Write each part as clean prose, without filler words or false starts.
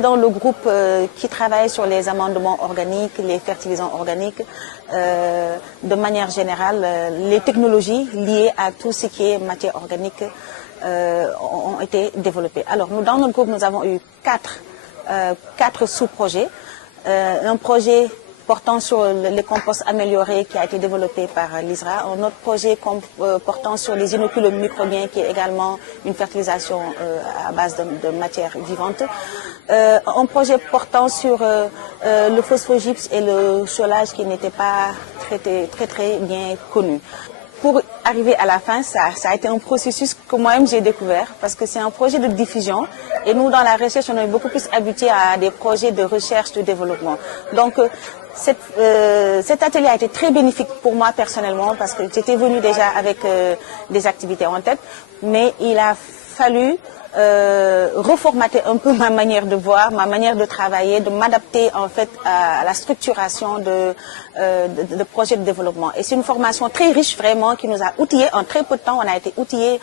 est dans le groupe qui travaille sur les amendements organiques, les fertilisants organiques. De manière générale, les technologies liées à tout ce qui est matière organique ont été développées. Alors, nous, dans notre groupe, nous avons eu quatre sous-projets. Un projet portant sur les composts améliorés qui a été développé par l'ISRA, un autre projet portant sur les inoculums microbiens qui est également une fertilisation à base de matière vivante, un projet portant sur le phosphogypse et le cholage qui n'était pas très bien connu. Pour arriver à la fin, ça a été un processus que moi-même j'ai découvert parce que c'est un projet de diffusion et nous dans la recherche on est beaucoup plus habitués à des projets de recherche, de développement. Donc cet atelier a été très bénéfique pour moi personnellement parce que j'étais venue déjà avec des activités en tête, mais il a fallu reformater un peu ma manière de voir, ma manière de travailler, de m'adapter en fait à la structuration de projets de développement. Et c'est une formation très riche vraiment qui nous a outillés. En très peu de temps, on a été outillés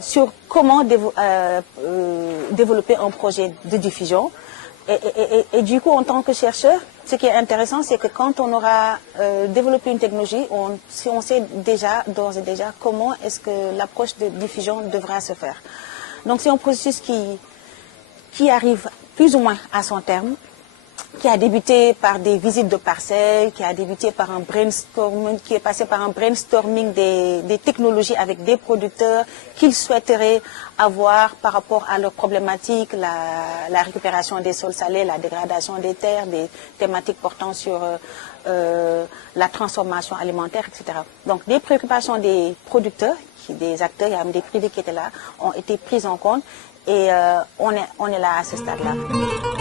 sur comment développer un projet de diffusion. Et du coup, en tant que chercheur, ce qui est intéressant, c'est que quand on aura développé une technologie, si on sait déjà, d'ores et déjà, comment est-ce que l'approche de diffusion devra se faire. Donc c'est un processus qui arrive plus ou moins à son terme, qui a débuté par des visites de parcelles, qui a débuté par un brainstorming, qui est passé par un brainstorming des technologies avec des producteurs qu'ils souhaiteraient avoir par rapport à leurs problématiques, la récupération des sols salés, la dégradation des terres, des thématiques portant sur la transformation alimentaire, etc. Donc des préoccupations des producteurs, des acteurs, il y a même des privés qui étaient là, ont été prises en compte et on est là à ce stade-là.